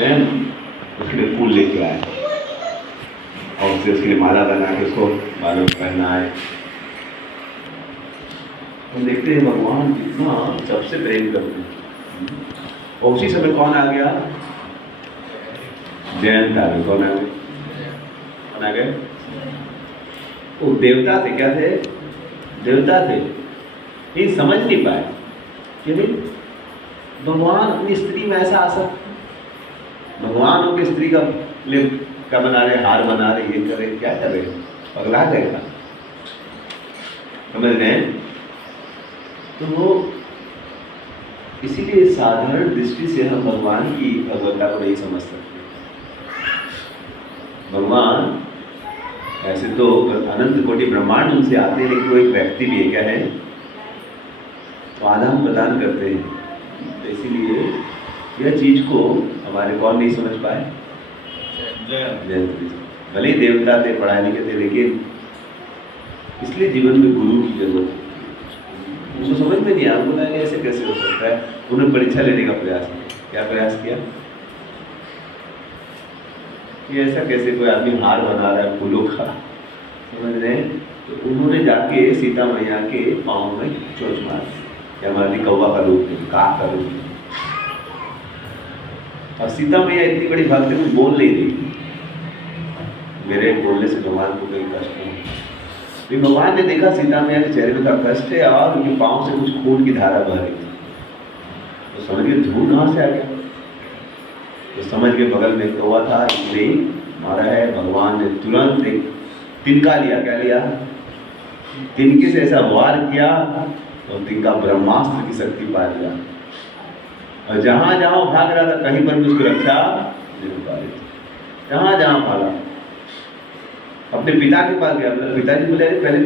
स्वयं उसके लिए फूल लेके आए और उससे उसके लिए माला बना के उसको बालों में पहना है। हम देखते हैं भगवान कितना सबसे प्रेम करते हैं। और उसी समय कौन आ गया? जयंत आ गए। कौन आ गए? कौन आ गए? वो देवता थे। क्या थे? देवता थे। ये समझ नहीं पाए कि नहीं भगवान अपनी स्त्री में ऐसा आसक्त, भगवान उनकी स्त्री का लिए क्या बना रहे, हार बना रहे, ये करे, क्या कर रहे, पगला गए था। समझ रहे हैं? तो वो इसीलिए साधारण दृष्टि से हम भगवान की भगवत्ता को नहीं समझ सकते। भगवान ऐसे तो अनंत कोटि ब्रह्मांड उनसे आते हैं, लेकिन वो एक व्यक्ति भी है। क्या है? तो आदान प्रदान करते हैं। तो इसीलिए यह चीज को हमारे कौन नहीं समझ पाए? भले ही देवता थे, पढ़ाई लिखे थे, लेकिन इसलिए जीवन में गुरु की जरूरत है। उसको समझ में नहीं आया, बोला ऐसे कैसे हो सकता है। उन्होंने परीक्षा लेने का प्रयास किया। क्या प्रयास किया कि ऐसा कैसे कोई आदमी हार बना रहा है फूलों का, समझ रहे हैं? तो उन्होंने जाके सीता मैया के पाँव में चोट मार दी। क्या मार दी? कौवा का रूप में, काक का रूप में। अब सीता मैया इतनी बड़ी भक्त है, बोल नहीं रही, मेरे बोलने से भगवान को कोई कष्ट नहीं। तो भगवान ने देखा सीता मैया के चेहरे में का कष्ट है और उनके पाँव से कुछ खून की धारा बह रही थी। तो समझ के धूल कहाँ से आ गया? तो समझ के बगल में कौवा था, इसलिए मारा है। भगवान ने तुरंत एक तिनका लिया। क्या लिया? तिनके से ऐसा वार किया और तिनका ब्रह्मास्त्र की शक्ति पा लिया। और जहां जहां भाग रहा था कहीं पर भी उसकी रक्षा नहीं पा रही थी। जहां जहां भागा अपने पिता के पास गया। पिताजी बोले अरे पहले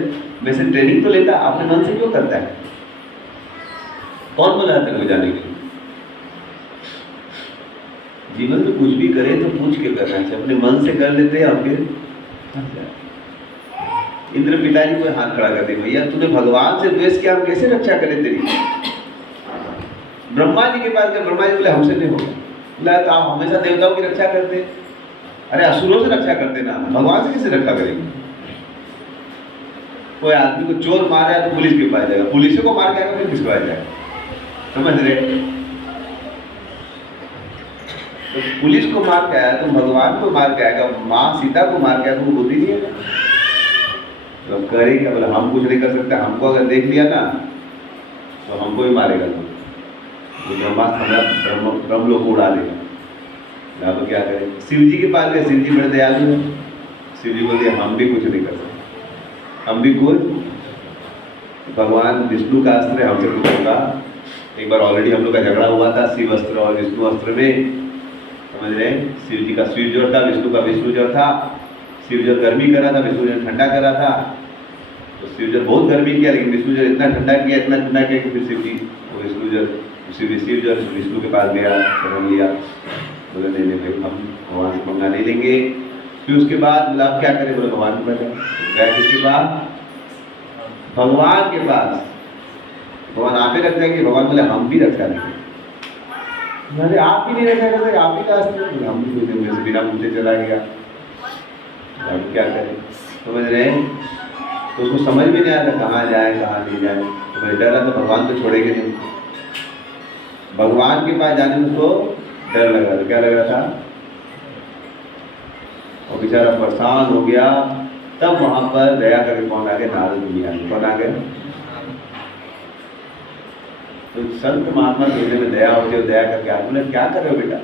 वैसे ट्रेनिंग तो लेता, अपने मन से क्यों करता है? कौन बोला तेरे को जाने के लिए? जीवन में कुछ भी करे तो पूछ के करना चाहिए। अपने मन से कर लेते हैं और फिर इंद्र पिताजी को हाथ खड़ा कर दे, भैया तूने भगवान से द्वेष किया, हम कैसे रक्षा करें तेरी? ब्रह्मा जी के पास गए। ब्रह्मा जी बोले हमसे नहीं होगा। बोला तो आप हमेशा देवताओं की रक्षा करते हैं। अरे असुरों से रक्षा करते ना, भगवान से कैसे रक्षा करेंगे? कोई आदमी को चोर मार जाए तो पुलिस के पास जाएगा, पुलिस को मार के आएगा फिर किसको आ जाएगा? समझ रहे? तो पुलिस को मार के आया तो भगवान को मार के आएगा, माँ सीता को मार के आया तो बुद्धि नहीं है। तो करे क्या? बोला हम कुछ नहीं कर सकते, हमको अगर देख लिया ना तो हमको भी मारेगा। तो ब्रह्मास्त्र ब्रह्म लोग को उड़ा देगा। अब क्या करें? शिव जी के पास गए। शिव जी बड़े दयालु हैं। शिव जी बोलते हम भी कुछ नहीं कर सकते, हम भी कुछ। भगवान विष्णु का अस्त्र है, हमसे कुछ होगा। एक बार ऑलरेडी हम लोग का झगड़ा हुआ था शिव अस्त्र और विष्णु अस्त्र में। समझ रहे? शिव जी का शिव जोर था, विष्णु का विष्णु जोर था। शिव जोर गर्मी कर रहा था, विष्णु जोर ठंडा कर रहा था। तो शिव जोर बहुत गर्मी किया, लेकिन विष्णु जोर इतना ठंडा किया कि फिर शिव जी विष्णु जोर शिव जोर विष्णु के पास गया, शरण लिया। बोले नहीं भाई हम भगवान से पंगा नहीं लेंगे। फिर उसके बाद बोला आप क्या करें? बोले भगवान के पास गए। किसके पास? भगवान के पास। भगवान आप ही रक्षा करेंगे? भगवान बोले हम भी रक्षा करेंगे। अरे आप ही नहीं रक्षा करते, आप ही का अस्त्र। हम भी मेरे से बिना पूछे चला गया, अब क्या करें? समझ रहे हैं? तो उसको समझ में नहीं आया था कहाँ जाए कहाँ नहीं जाए। तो मैं डरा तो भगवान तो छोड़ेंगे नहीं। भगवान के पास जाने में उसको डर लग रहा था। क्या लग रहा था? और बेचारा परेशान हो गया। तब वहां पर दया करके कौन आ गए? नारद मुनि आ गए। कौन आ गए? तो संत महात्मा के हृदय में दया होती है, दया करके आप बोले क्या कर रहे हो बेटा?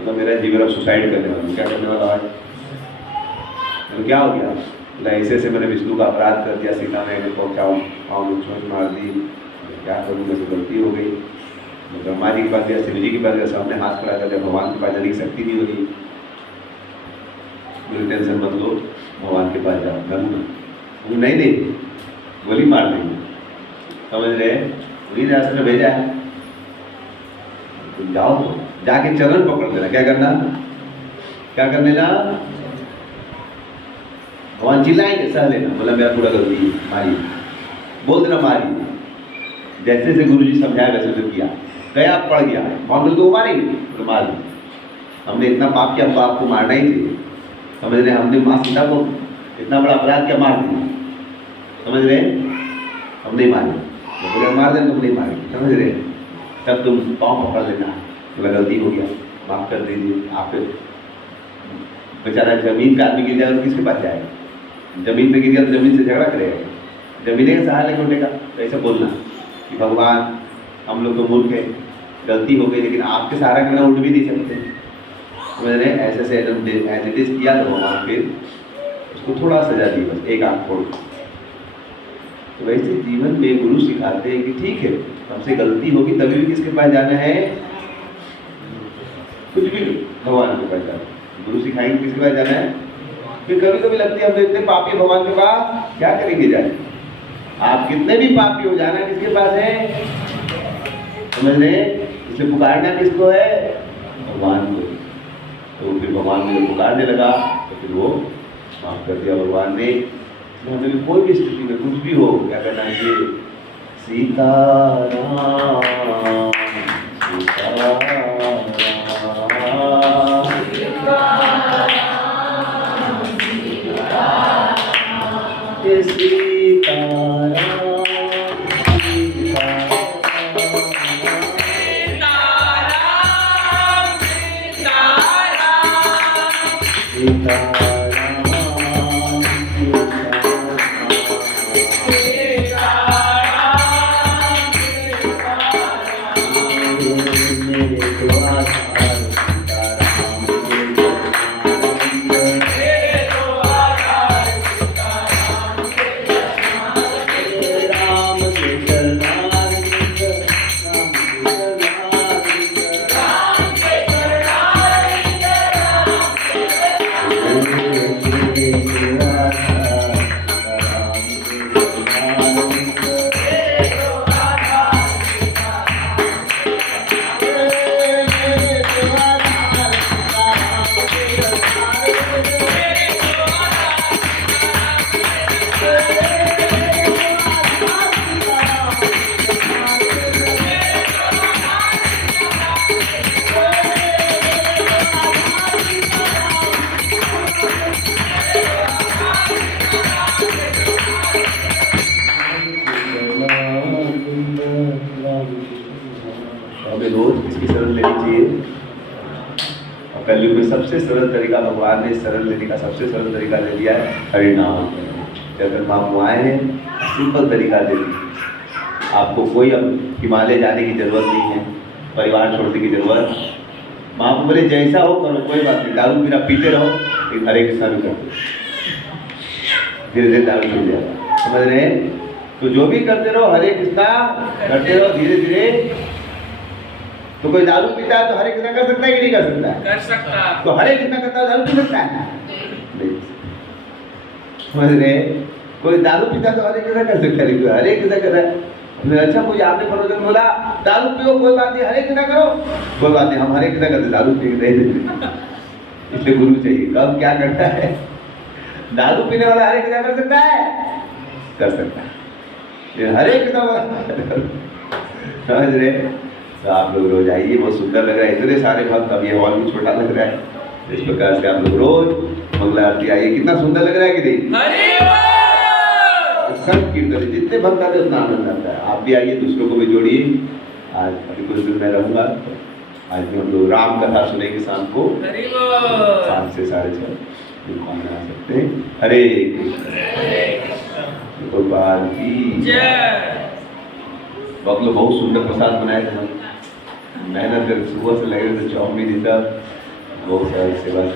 मतलब मेरा जीवन अब सुसाइड करने वाला। क्या करने वाला है? तो क्या हो गया? बोला ऐसे मैंने विष्णु का अपराध कर दिया, सीता मैया को क्या चोट मार दी, क्या करूँ, मेरे से गलती हो गई। ब्रह्मा जी के पास गया, शिव जी के पास गया, सामने हाथ खड़ा कर दिया। भगवान के पास जाने की शक्ति नहीं होगी। मुझे टेंशन मत लो, भगवान के पास जाओ। मैं नहीं गोली मार देंगे। समझ रहे? उन्हीं रास्ते में भेजा है। तुम जाओ तो जाके चरण पकड़ देना। क्या करना? क्या कर लेना? भगवान चिल्लाएंगे, सह लेना। बोला मेरा पूरा गलती है, मारिए। बोल देना मारिए। जैसे गुरु जी समझाया वैसे तो किया, गया पड़ गया। भगवान बोले तो मारेंगे, तो मार दी। हमने इतना पाप किया, हमको आपको मारना ही चाहिए। समझ रहे? हमने माँ सीता को इतना बड़ा अपराध क्या मार दिया, समझ रहे? हम नहीं मारे, बोले मार दें तुम नहीं मारे, समझ रहे? तब तुम पाँव पकड़ लेना, बोला गलती हो गया, माफ़ कर दीजिए। आप बेचारा जमीन पे आदमी गिर जाएगा तो किसके पास जाएगा? जमीन पे गिर गया तो जमीन से झगड़ा करेगा, जमीन का सहारा लेकर उठेगा। तो ऐसा बोलना कि भगवान हम लोग तो मूर्ख है, गलती हो गई, लेकिन आपके सहारा के बिना उठ भी नहीं सकते। मैंने ऐसे से एज इट इज किया तो भगवान फिर उसको थोड़ा सजा दी, बस एक आँख खोल। तो वैसे जीवन में गुरु सिखाते हैं कि ठीक है, हमसे गलती होगी तभी भी किसके पास जाना है? कुछ भी भगवान के पास जाना है। गुरु सिखाएंगे किसके पास जाना है? फिर कभी कभी लगती है हम इतने पापी भगवान के पास क्या करेंगे जाए? आप कितने भी पापी हो, जाना किसके पास है? समझ रहे? इसलिए पुकारना किसको है? भगवान को। तो फिर भगवान ने पुकारने लगा तो फिर वो माफ कर दिया भगवान ने। हमें भी कोई भी स्थिति में कुछ भी हो क्या करना चाहिए? सीताराम रोज इसकी शरण लेनी चाहिए। और कलयुग में सबसे सरल तरीका भगवान ने शरण लेने का सबसे सरल तरीका दे दिया है, हरिनाम। जगन बाबू आए हैं, सिंपल तरीका दे दिया। आपको कोई अब हिमालय जाने की जरूरत नहीं है, परिवार छोड़ने की जरूरत। माँ को बोले जैसा हो करो, कोई बात नहीं, दारू पीना पीते रहो, लेकिन हरे कृष्णा भी करते, धीरे धीरे दारू छूट जाएगा। समझ रहे हैं? तो जो भी करते रहो हरे कृष्णा करते रहो धीरे धीरे। तो कोई दारू पीता है तो हरे कृष्णा कर सकता है कि नहीं कर सकता है? कर सकता। तो हरे कृष्णा करता है दारू पी सकता है? नहीं। समझ रहे? कोई दारू पीता तो हरे कृष्णा कर सकता है, हरे कृष्णा कर रहा है। अच्छा कोई आपने परोजन बोला दारू पियो, कोई बात नहीं, हरे कृष्णा करो, कोई बात नहीं, हम हरे कृष्णा करते, दारू पी के नहीं देते। इसलिए गुरु चाहिए। कब क्या करता है? दारू पीने वाला हरे कृष्णा कर सकता है? कर सकता है। हरे कृष्णा समझ रहे? तो आप लोग रोज आइए, बहुत सुंदर लग रहा है, इतने सारे भक्त। अब ये हॉल भी छोटा लग रहा है, इस प्रकार से आप लोग रोज मंगला आरती आइए। कितना सुंदर लग रहा है कि नहीं? सब कीर्तन जितने भक्त आते उतना आनंद आता है। आप भी आइए, दूसरों को भी जोड़िए। आज अभी कुछ दिन मैं रहूँगा, आज भी हम लोग राम कथा सुनेंगे शाम को 5 से 6:30 आ सकते हैं। हरे भगवान की जय। आप लोग बहुत सुंदर प्रसाद बनाए थे, मेहनत करके सुबह से लगे थे, चाउमीन इधर बहुत सारी सेवा।